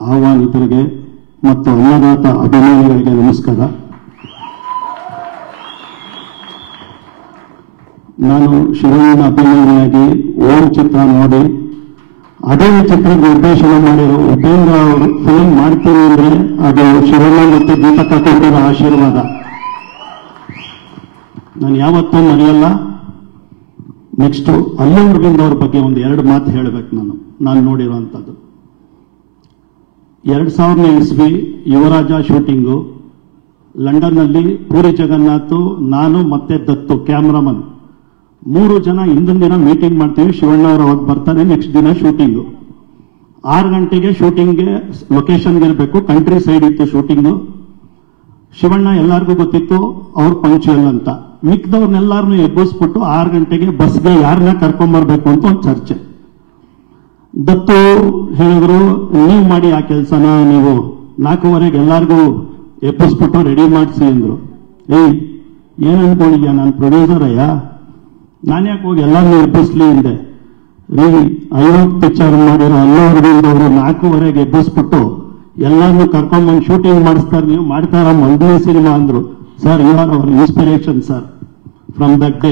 ಆಹ್ವಾನಿತರಿಗೆ ಮತ್ತು ಅನ್ನದಾತ ಅಭಿಮಾನಿಗಳಿಗೆ ನಮಸ್ಕಾರ. ನಾನು ಶಿವಣ್ಣನ ಅಭಿಮಾನಿಯಾಗಿ ಓಂ ಚಿತ್ರ ನೋಡಿ ಅದೇ ಚಿತ್ರ ನಿರ್ದೇಶನ ಮಾಡಿರೋ ಉಪೇಂದ್ರ ಅವರು ಫಿಲ್ಮ್ ಮಾಡ್ತೀನಿ ಅಂದ್ರೆ ಅದು ಶಿವಣ್ಣ ಮತ್ತು ದೀಪಕ ಕೊಟ್ಟಿರೋ ಆಶೀರ್ವಾದ ನಾನು ಯಾವತ್ತೂ ಮರೆಯಲ್ಲ. ನೆಕ್ಸ್ಟು ಅಲ್ಲು ಅರವಿಂದ್ ಅವ್ರ ಬಗ್ಗೆ ಒಂದು 2 ಮಾತು ಹೇಳಬೇಕು. ನಾನು ನೋಡಿರೋಂಥದ್ದು 2000ನೇ ಇಸ್ವಿ ಯುವರಾಜ ಶೂಟಿಂಗು ಲಂಡನ್ನಲ್ಲಿ, ಪೂರಿ ಜಗನ್ನಾಥ್, ನಾನು ಮತ್ತೆ ದತ್ತು ಕ್ಯಾಮ್ರಾಮನ್ 3 ಜನ ಹಿಂದಿನ ದಿನ ಮೀಟಿಂಗ್ ಮಾಡ್ತೀವಿ. ಶಿವಣ್ಣ ಅವರು ಅವಾಗ ಬರ್ತಾರೆ. ನೆಕ್ಸ್ಟ್ ದಿನ ಶೂಟಿಂಗು 6 ಗಂಟೆಗೆ ಶೂಟಿಂಗ್ಗೆ ಲೊಕೇಶನ್ಗೆ ಇರಬೇಕು. ಕಂಟ್ರಿ ಸೈಡ್ ಇತ್ತು ಶೂಟಿಂಗು. ಶಿವಣ್ಣ ಎಲ್ಲರಿಗೂ ಗೊತ್ತಿತ್ತು ಅವ್ರು ಪಂಕ್ಚುಯಲ್ ಅಂತ. ಮಿಕ್ದವ್ರನ್ನೆಲ್ಲರನ್ನೂ ಎಬ್ಬಿಸ್ಬಿಟ್ಟು 6 ಗಂಟೆಗೆ ಬಸ್ಗೆ ಯಾರನ್ನ ಕರ್ಕೊಂಬರ್ಬೇಕು ಅಂತ ಒಂದು ಚರ್ಚೆ. ದತ್ತು ಹೇಳಿದ್ರು, ನೀವು ಮಾಡಿ ಆ ಕೆಲಸನ, ನೀವು 4:15 ಎಲ್ಲರಿಗೂ ಎಬ್ಬಿಸ್ಬಿಟ್ಟು ರೆಡಿ ಮಾಡಿಸಿ ಅಂದ್ರು. ಏನ್ ಅನ್ಕೊಂಡಿದ್ಯಾ, ನಾನು ಪ್ರೊಡ್ಯೂಸರ್ ಅಯ್ಯ, ನಾನ್ಯಾಕೆ ಹೋಗಿ ಎಲ್ಲರನ್ನೂ ಎಬ್ಬಿಸ್ಲಿ ಅಂದೆ. 50 ಪಿಕ್ಚರ್ ಮಾಡಿರೋ ಅಲ್ಲು ಅರವಿಂದ್ ಅವರು 4:15 ಎಬ್ಬಿಸ್ಬಿಟ್ಟು ಎಲ್ಲರನ್ನೂ ಕರ್ಕೊಂಡ್ಬಂದು ಶೂಟಿಂಗ್ ಮಾಡಿಸ್ತಾರೆ, ನೀವು ಮಾಡ್ತಾರ ಮೊದಲನೇ ಸಿನಿಮಾ ಅಂದ್ರು. Sir, you are our inspiration sir from that day.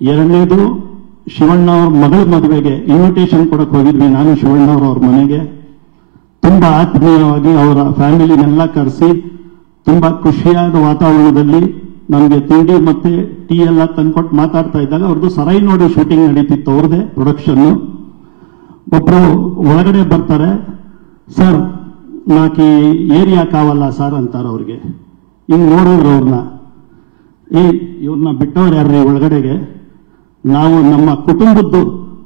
ಎರಡನೇದು, ಶಿವಣ್ಣ ಅವ್ರ ಮಗಳ ಮದುವೆಗೆ ಇನ್ವಿಟೇಷನ್ ಕೊಡಕ್ಕೆ ಹೋಗಿದ್ವಿ ನಾನು ಶಿವಣ್ಣ ಅವ್ರ ಮನೆಗೆ. ತುಂಬಾ ಆತ್ಮೀಯವಾಗಿ ಅವರ ಫ್ಯಾಮಿಲಿನೆಲ್ಲ ಕರೆಸಿ ತುಂಬಾ ಖುಷಿಯಾದ ವಾತಾವರಣದಲ್ಲಿ ನಮಗೆ ತಿಂಡಿ ಮತ್ತೆ ಟೀ ಎಲ್ಲ ತಂದ್ಕೊಟ್ಟು ಮಾತಾಡ್ತಾ ಇದ್ದಾಗ ಅವ್ರದ್ದು ಸರೈ ನೋಡಿ ಶೂಟಿಂಗ್ ನಡೀತಿತ್ತು, ಅವ್ರದೇ ಪ್ರೊಡಕ್ಷನ್ನು. ಒಬ್ರು ಒಳಗಡೆ ಬರ್ತಾರೆ, ಸರ್ ನಾಕಿ ಏರಿಯಾ ಕಾವಲ್ಲ ಸರ್ ಅಂತಾರೆ ಅವ್ರಿಗೆ. ಹಿಂಗ್ ನೋಡಿದ್ರು ಅವ್ರನ್ನ, ಇವ್ರನ್ನ ಬಿಟ್ಟವ್ರು ಯಾರ್ರಿ ಒಳಗಡೆಗೆ? ನಾವು ನಮ್ಮ ಕುಟುಂಬದ್ದು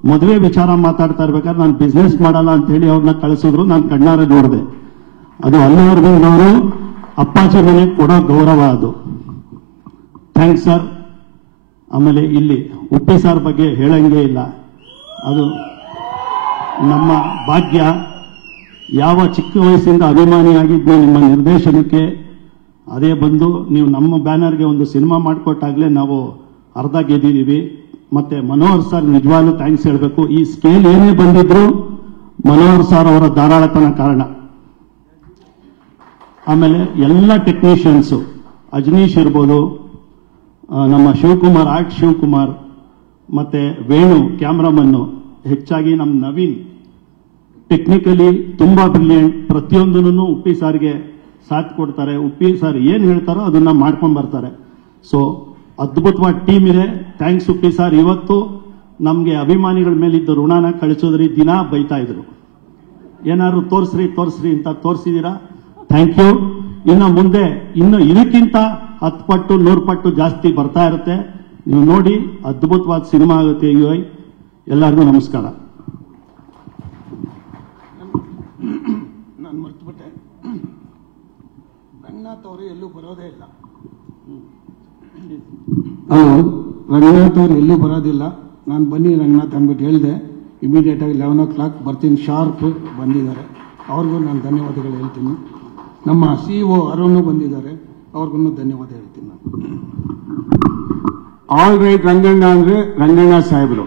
ಮದುವೆ ವಿಚಾರ ಮಾತಾಡ್ತಾ ಇರ್ಬೇಕಾದ್ರೆ ನಾನು ಬಿಸ್ನೆಸ್ ಮಾಡಲ್ಲ ಅಂತ ಹೇಳಿ ಅವ್ರನ್ನ ಕಳಿಸಿದ್ರು. ನಾನು ಕಣ್ಣಾರೆ ನೋಡಿದೆ. ಅದು ಅಲ್ಲು ಅರವಿಂದ್ ಅವರು ಅಪ್ಪಾಜಿ ಮನೆಗೆ ಕೊಡೋ ಗೌರವ ಅದು. Thanks sir. ಆಮೇಲೆ ಇಲ್ಲಿ ಉಪ್ಪಿ ಸಾರ್ ಬಗ್ಗೆ ಹೇಳಂಗೇ ಇಲ್ಲ, ಅದು ನಮ್ಮ ಭಾಗ್ಯ. ಯಾವ ಚಿಕ್ಕ ವಯಸ್ಸಿಂದ ಅಭಿಮಾನಿಯಾಗಿದ್ನೋ ನಿಮ್ಮ ನಿರ್ದೇಶನಕ್ಕೆ, ಅದೇ ಬಂದು ನೀವು ನಮ್ಮ ಬ್ಯಾನರ್ಗೆ ಒಂದು ಸಿನಿಮಾ ಮಾಡಿಕೊಟ್ಟಾಗಲೇ ನಾವು ಅರ್ಧ ಗೆದ್ದಿದ್ದೀವಿ. ಮತ್ತೆ ಮನೋಹರ್ ಸರ್ ನಿಜವಾಗ್ಲೂ ಥ್ಯಾಂಕ್ಸ್ ಹೇಳಬೇಕು. ಈ ಸ್ಕೇಲ್ ಏನೇ ಬಂದಿದ್ರು ಮನೋಹರ್ ಸರ್ ಅವರ ಧಾರಾಳತನ ಕಾರಣ. ಆಮೇಲೆ ಎಲ್ಲ ಟೆಕ್ನಿಷಿಯನ್ಸು, ಅಜನೀಶ್ ಇರ್ಬೋದು, ನಮ್ಮ ಶಿವಕುಮಾರ್, ಆರ್ಟ್ ಶಿವಕುಮಾರ್, ಮತ್ತೆ ವೇಣು ಕ್ಯಾಮ್ರಾಮನ್ನು, ಹೆಚ್ಚಾಗಿ ನಮ್ಮ ನವೀನ್ ಟೆಕ್ನಿಕಲಿ ತುಂಬಾ ಬ್ರಿಲಿಯಂಟ್. ಪ್ರತಿಯೊಂದನ್ನು ಉಪ್ಪಿ ಸಾರ್ಗೆ ಸಾಥ್ ಕೊಡ್ತಾರೆ. ಉಪ್ಪಿ ಸಾರ್ ಏನ್ ಹೇಳ್ತಾರೋ ಅದನ್ನ ಮಾಡ್ಕೊಂಡ್ ಬರ್ತಾರೆ. ಸೊ ಅದ್ಭುತವಾದ ಟೀಮ್ ಇದೆ. Thanks Uppi sir. ಇವತ್ತು ನಮ್ಗೆ ಅಭಿಮಾನಿಗಳ ಮೇಲಿದ್ದ ಋಣನ ಕಳಿಸೋದ್ರಿ. ದಿನ ಬೈತಾ ಇದ್ರು, ಏನಾದ್ರು ತೋರಿಸ್ರಿ ಅಂತ ತೋರಿಸಿದೀರಾ, ಥ್ಯಾಂಕ್ ಯು. ಇನ್ನು ಮುಂದೆ ಇನ್ನು ಇದಕ್ಕಿಂತ 10 ಪಟ್ಟು 100 ಪಟ್ಟು ಜಾಸ್ತಿ ಬರ್ತಾ ಇರುತ್ತೆ. ನೀವು ನೋಡಿ, ಅದ್ಭುತವಾದ ಸಿನಿಮಾ ಆಗುತ್ತೆ. ಎಲ್ಲರಿಗೂ ನಮಸ್ಕಾರ. ನಾನು ಮರ್ತುಬಿಟ್ಟೆ, ರಂಗನಾಥ್ ಅವರು ಎಲ್ಲೂ ಬರೋದೇ ಇಲ್ಲ. ರಂಗನಾಥ್ ಅವರು ಎಲ್ಲೂ ಬರೋದಿಲ್ಲ. ನಾನು ಬನ್ನಿ ರಂಗನಾಥ್ ಅಂದ್ಬಿಟ್ಟು ಹೇಳಿದೆ. ಇಮಿಡಿಯೇಟ್ ಆಗಿ 11 o'clock ಬರ್ತೀನಿ ಶಾರ್ಪ್ ಬಂದಿದ್ದಾರೆ. ಅವ್ರಿಗೂ ನಾನು ಧನ್ಯವಾದಗಳು ಹೇಳ್ತೀನಿ. ನಮ್ಮ CEO ಅರುಣ್ ಬಂದಿದ್ದಾರೆ, ಅವ್ರಿಗೂ ಧನ್ಯವಾದ ಹೇಳ್ತೀನಿ ನಾನು. ಆಲ್ ರೈಟ್ ರಂಗಣ್ಣ ಅಂದ್ರೆ ರಂಗಣ್ಣ ಸಾಹೇಬರು.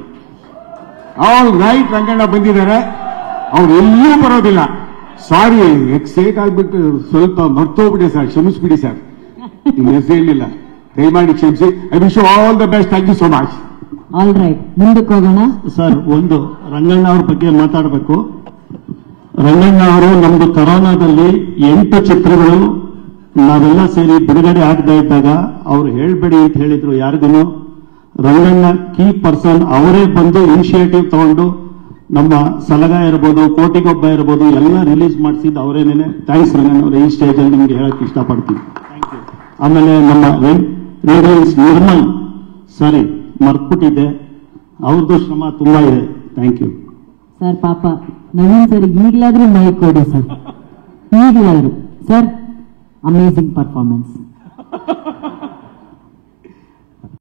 ಆಲ್ ರೈಟ್ ರಂಗಣ್ಣ ಬಂದಿದ್ದಾರೆ. ಅವ್ರು ಎಲ್ಲೂ ಬರೋದಿಲ್ಲ. ಸಾರಿ, ಎಕ್ಸೈಟ್ ಆಗ್ಬಿಟ್ಟು ಸ್ವಲ್ಪ ಮರ್ತೋಗ್ಬಿಡಿ ಸರ್, ಕ್ಷಮಿಸ್ಬಿಡಿ ಸರ್. ನಿಮ್ಮ ಹೆಸರು ಹೇಳಿಲ್ಲ, ದಯಮಾಡಿ ಕ್ಷಮಿಸಿ. I wish you all the best. Thank you so much. All right, ಮುಂದಕ್ಕೆ ಹೋಗೋಣ ಸರ್. ಒಂದು ರಂಗಣ್ಣ ಅವ್ರ ಬಗ್ಗೆ ಮಾತಾಡಬೇಕು. ರಂಗಣ್ಣ ಅವರು ನಮ್ದು ಕೊರೋನಾದಲ್ಲಿ 8 ಚಿತ್ರಗಳು ನಾವೆಲ್ಲ ಸೇರಿ ಬಿಡುಗಡೆ ಆಗದೆ ಇದ್ದಾಗ ಅವ್ರು ಹೇಳ್ಬೇಡಿ ಅಂತ ಹೇಳಿದ್ರು ಯಾರಿಗೂ. ರಂಗಣ್ಣ ಕೀ ಪರ್ಸನ್, ಅವರೇ ಬಂದು ಇನಿಷಿಯೇಟಿವ್ ತಗೊಂಡು ನಮ್ಮ ಸಲಗ ಇರ್ಬೋದು, ಕೋಟಿಗೊಬ್ಬ ಇರ್ಬೋದು ಎಲ್ಲ ರಿಲೀಸ್ ಮಾಡಿಸಿದ್ದು ಅವರೇನೇನೆ. ಥ್ಯಾಂಕ್ಸ್ ರಂಗಣ್ಣ ಅವರೇ. ಈ ಸ್ಟೇಜಲ್ಲಿ ನಿಮ್ಗೆ ಹೇಳಕ್ ಇಷ್ಟಪಡ್ತೀನಿ. ಆಮೇಲೆ ನಮ್ಮ ರೇಡಿಯನ್ಸ್ ನಿರ್ಮಲ್, ಸಾರಿ ಮರ್ತ್ಬಿಟ್ಟಿದ್ದೆ, ಅವ್ರದ್ದು ಶ್ರಮ ತುಂಬಾ ಇದೆ. Thank you sir. ಪಾಪ ನವೀನ್ ಸರ್ ಈಗಲಾದ್ರೂ ಮೈಕ್ ಕೊಡಿ ಸರ್, ಈಗಲಾದ್ರೂ ಸರ್. Amazing performance.